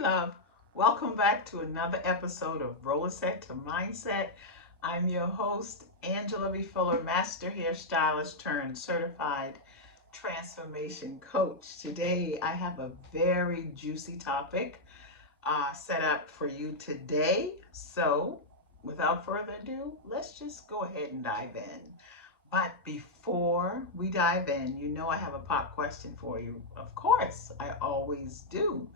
love. Welcome back to another episode of Rollerset to Mindset. I'm your host, Angela B. Fuller, Master Hairstylist turned Certified Transformation Coach. Today, I have a very juicy topic set up for you today. So, without further ado, let's just go ahead and dive in. But before we dive in, you know I have a pop question for you. Of course, I always do.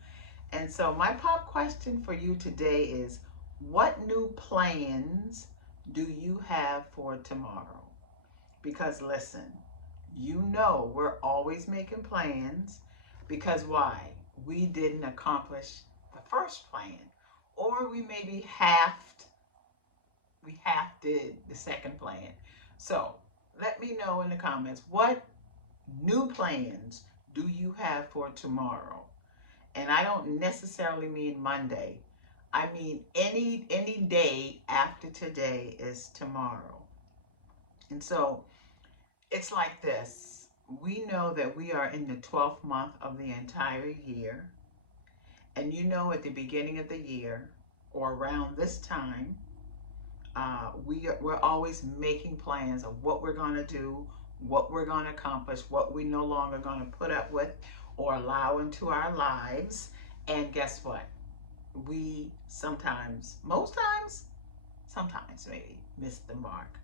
And so, my pop question for you today is, what new plans do you have for tomorrow? Because listen, you know we're always making plans because why? We didn't accomplish the first plan, or we maybe half did the second plan. So, let me know in the comments, what new plans do you have for tomorrow? And I don't necessarily mean Monday. I mean any day after today is tomorrow. And so it's like this. We know that we are in the 12th month of the entire year. And you know at the beginning of the year or around this time, we're always making plans of what we're going to do, what we're going to accomplish, what we no longer going to put up with or allow into our lives. And guess what? We sometimes, most times, sometimes maybe miss the mark.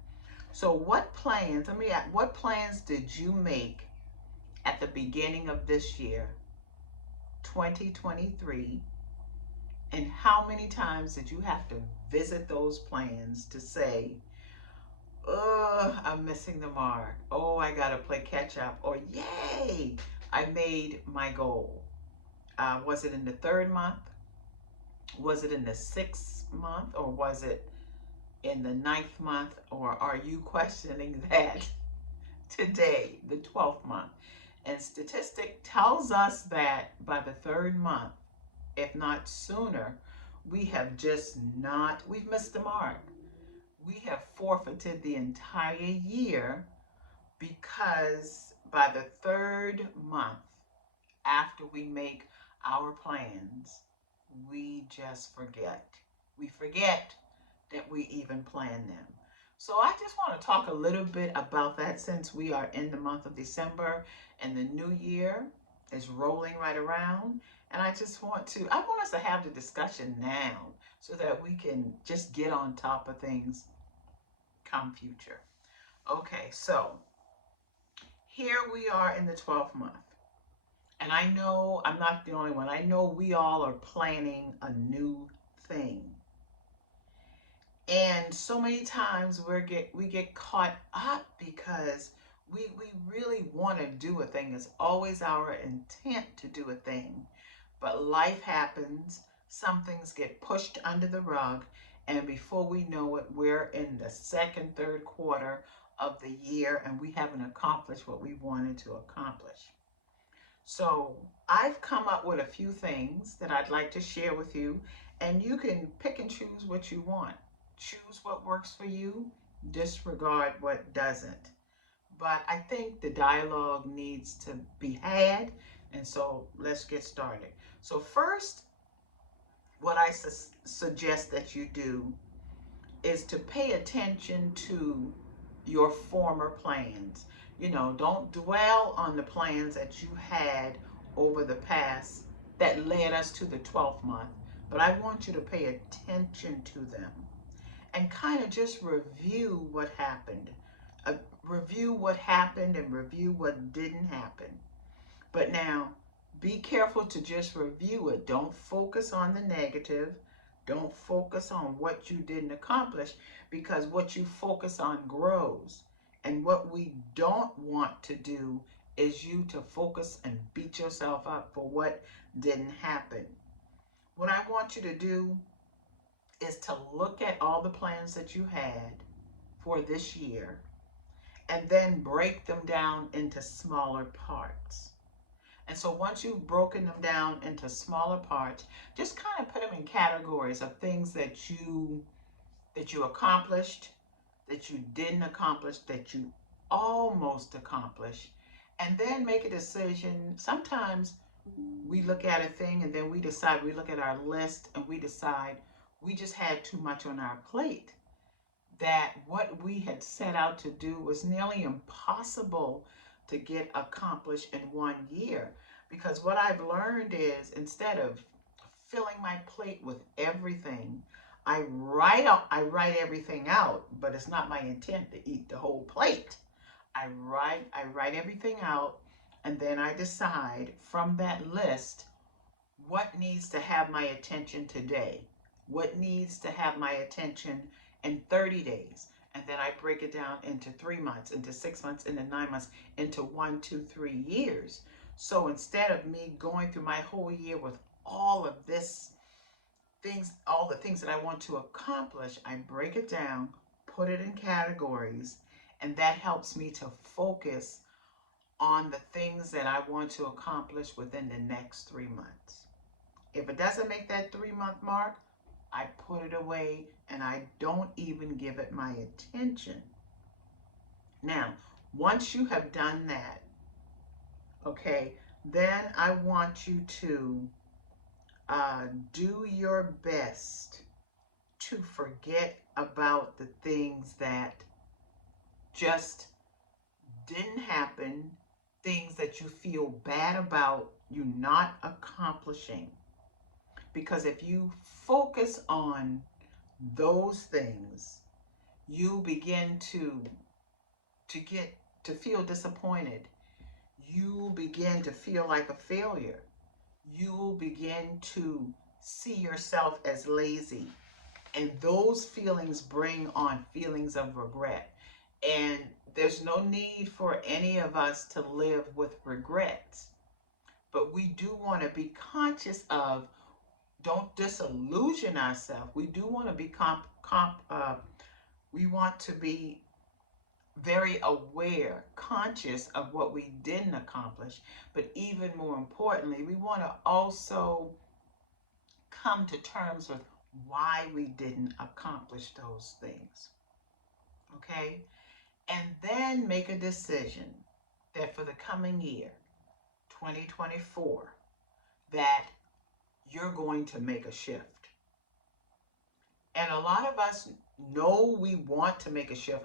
So what plans, let me ask, what plans did you make at the beginning of this year, 2023, and how many times did you have to visit those plans to say, oh, I'm missing the mark. Oh, I got to play catch up. Or, yay, I made my goal. Was it in the third month? Was it in the sixth month? Or was it in the ninth month? Or are you questioning that today, the 12th month? And statistic tells us that by the third month, if not sooner, we have just not, we've missed the mark. We have forfeited the entire year because by the third month after we make our plans, we just forget. We forget that we even planned them. So I just want to talk a little bit about that since we are in the month of December and the new year is rolling right around. And I want us to have the discussion now so that we can just get on top of things come future. Okay, so here we are in the 12th month. And I know I'm not the only one. I know we all are planning a new thing. And so many times we get caught up because we really want to do a thing. It's always our intent to do a thing. But life happens, some things get pushed under the rug, and before we know it, we're in the second, third quarter of the year and we haven't accomplished what we wanted to accomplish. So I've come up with a few things that I'd like to share with you, and you can pick and choose what you want. Choose what works for you, disregard what doesn't. But I think the dialogue needs to be had, and so let's get started. So first, what I suggest that you do is to pay attention to your former plans. You know, don't dwell on the plans that you had over the past that led us to the 12th month, but I want you to pay attention to them and kind of just review what happened. Review what happened and review what didn't happen. But now, be careful to just review it. Don't focus on the negative. Don't focus on what you didn't accomplish, because what you focus on grows. And what we don't want to do is you to focus and beat yourself up for what didn't happen. What I want you to do is to look at all the plans that you had for this year and then break them down into smaller parts. And so once you've broken them down into smaller parts, just kind of put them in categories of things that you accomplished, that you didn't accomplish, that you almost accomplished, and then make a decision. Sometimes we look at a thing and then we look at our list and we decide we just had too much on our plate, that what we had set out to do was nearly impossible to get accomplished in 1 year. Because what I've learned is, instead of filling my plate with everything, I write everything out, but it's not my intent to eat the whole plate. I write everything out, and then I decide from that list what needs to have my attention today, what needs to have my attention in 30 days. And then I break it down into 3 months, into 6 months, into 9 months, into 1, 2, 3 years. So instead of me going through my whole year with all of this things, all the things that I want to accomplish, I break it down, put it in categories, and that helps me to focus on the things that I want to accomplish within the next 3 months. If it doesn't make that 3 month mark, I put it away and I don't even give it my attention. Now, once you have done that, okay, then I want you to do your best to forget about the things that just didn't happen, things that you feel bad about you not accomplishing. Because if you focus on those things, you begin to feel disappointed. You begin to feel like a failure. You begin to see yourself as lazy. And those feelings bring on feelings of regret. And there's no need for any of us to live with regrets. But we do want to be conscious of, don't disillusion ourselves. We do want to be we want to be very aware, conscious of what we didn't accomplish. But even more importantly, we want to also come to terms with why we didn't accomplish those things. Okay? And then make a decision that for the coming year, 2024, that you're going to make a shift. And a lot of us know we want to make a shift.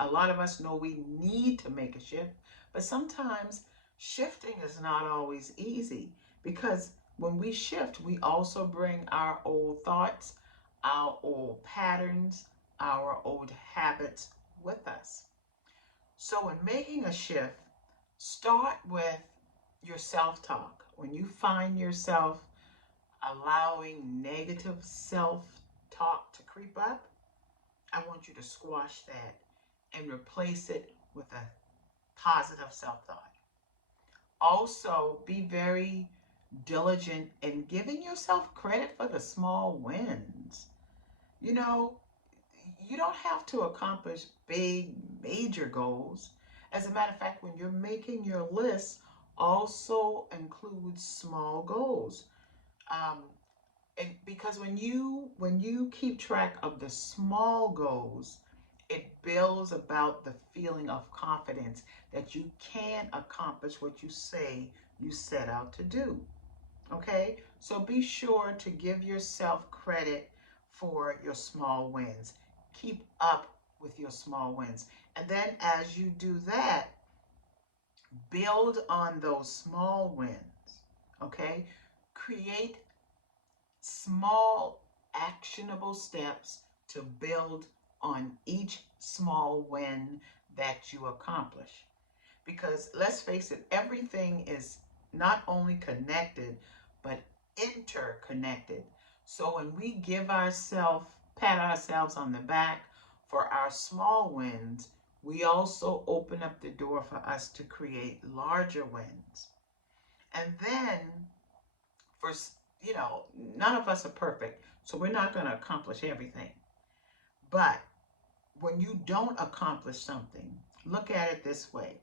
A lot of us know we need to make a shift. But sometimes shifting is not always easy, because when we shift, we also bring our old thoughts, our old patterns, our old habits with us. So, in making a shift, start with your self talk. When you find yourself allowing negative self talk to creep up, I want you to squash that and replace it with a positive self thought. Also, be very diligent in giving yourself credit for the small wins. You know, you don't have to accomplish big, major goals. As a matter of fact, when you're making your list, also include small goals. Um, and because when you keep track of the small goals, it builds about the feeling of confidence that you can accomplish what you say you set out to do. Okay, so be sure to give yourself credit for your small wins. Keep up with your small wins, and then as you do that, build on those small wins. Okay, create small actionable steps to build on each small win that you accomplish. Because let's face it, everything is not only connected, but interconnected. So when we pat ourselves on the back for our small wins, we also open up the door for us to create larger wins. And then, for none of us are perfect, so we're not going to accomplish everything. But when you don't accomplish something, look at it this way.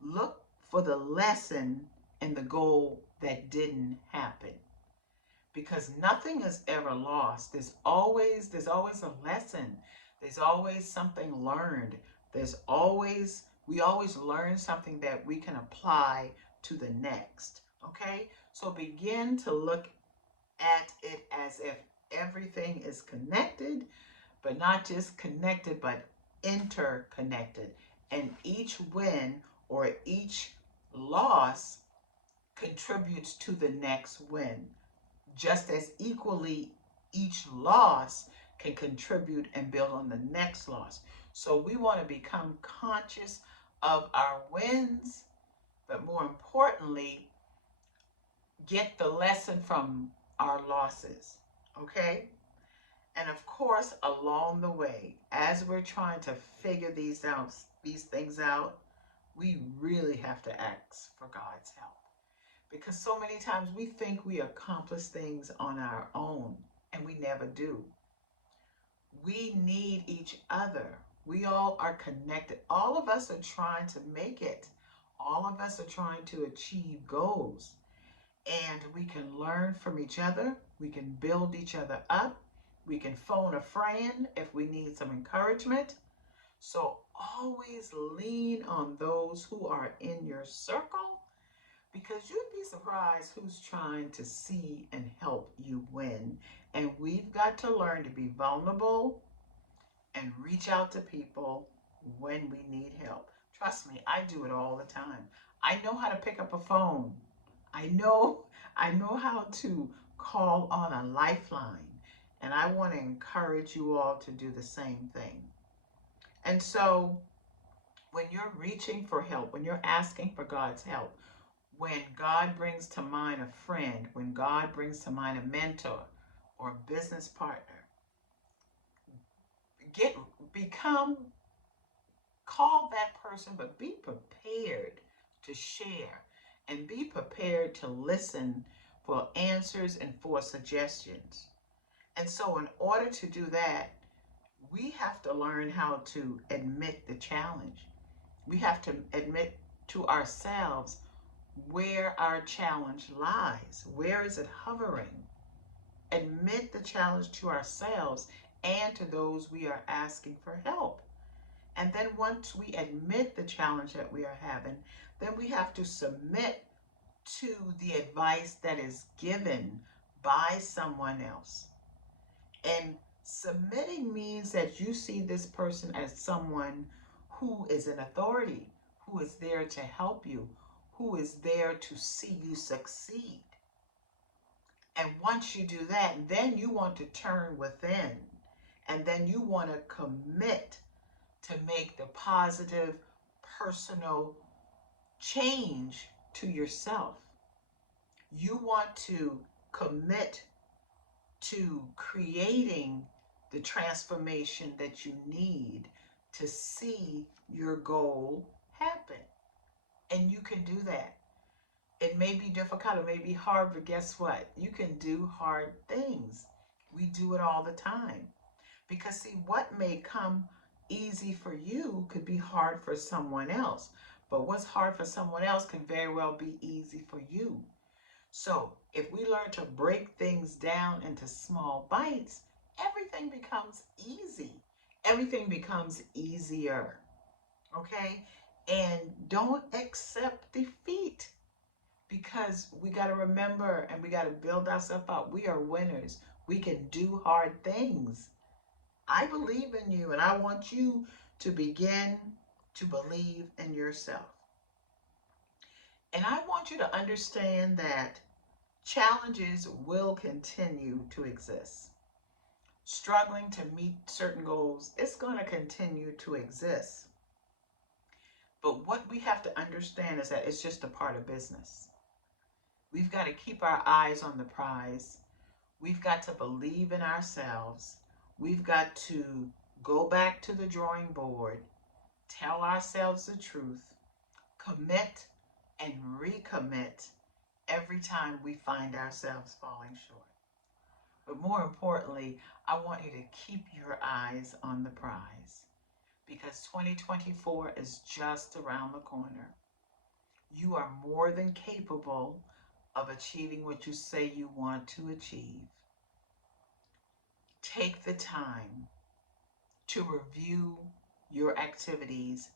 Look for the lesson in the goal that didn't happen. Because nothing is ever lost. There's always a lesson. There's always something learned. We always learn something that we can apply to the next. Okay? So begin to look at it as if everything is connected, but not just connected, but interconnected. And each win or each loss contributes to the next win, just as equally each loss can contribute and build on the next loss. So we want to become conscious of our wins, but more importantly, get the lesson from our losses. Okay? And of course, along the way, as we're trying to figure these things out, we really have to ask for God's help. Because so many times we think we accomplish things on our own, and we never do. We need each other. We all are connected. All of us are trying to make it. All of us are trying to achieve goals. And we can learn from each other. We can build each other up. We can phone a friend if we need some encouragement. So always lean on those who are in your circle, because you'd be surprised who's trying to see and help you win. And we've got to learn to be vulnerable and reach out to people when we need help. Trust me, I do it all the time. I know how to pick up a phone. I know I know how to call on a lifeline. And I want to encourage you all to do the same thing. And so when you're reaching for help, when you're asking for God's help, when God brings to mind a friend, when God brings to mind a mentor or a business partner, get become call that person, but be prepared to share and be prepared to listen for answers and for suggestions. And so in order to do that, we have to learn how to admit the challenge. We have to admit to ourselves where our challenge lies. Where is it hovering? Admit the challenge to ourselves and to those we are asking for help. And then once we admit the challenge that we are having, then we have to submit to the advice that is given by someone else. And submitting means that you see this person as someone who is an authority, who is there to help you, who is there to see you succeed. And once you do that, then you want to turn within, and then you want to commit to make the positive personal change to yourself. You want to commit to creating the transformation that you need to see your goal happen. And you can do that. It may be difficult, it may be hard, but guess what? You can do hard things. We do it all the time. Because, see, what may come easy for you could be hard for someone else. But what's hard for someone else can very well be easy for you. So if we learn to break things down into small bites, everything becomes easy. Everything becomes easier. Okay? And don't accept defeat, because we got to remember and we got to build ourselves up. We are winners. We can do hard things. I believe in you, and I want you to begin to believe in yourself. And I want you to understand that challenges will continue to exist. Struggling to meet certain goals, it's going to continue to exist. But what we have to understand is that it's just a part of business. We've got to keep our eyes on the prize. We've got to believe in ourselves. We've got to go back to the drawing board, tell ourselves the truth, commit and recommit every time we find ourselves falling short. But more importantly, I want you to keep your eyes on the prize, because 2024 is just around the corner. You are more than capable of achieving what you say you want to achieve. Take the time to review your activities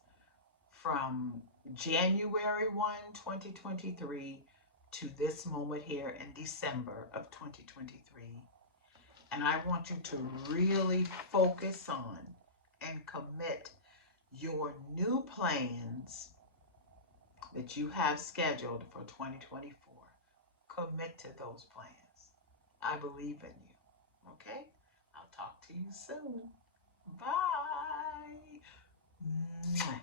from January 1, 2023 to this moment here in December of 2023. And I want you to really focus on and commit your new plans that you have scheduled for 2024. Commit to those plans. I believe in you. Okay? I'll talk to you soon. Bye. Mwah.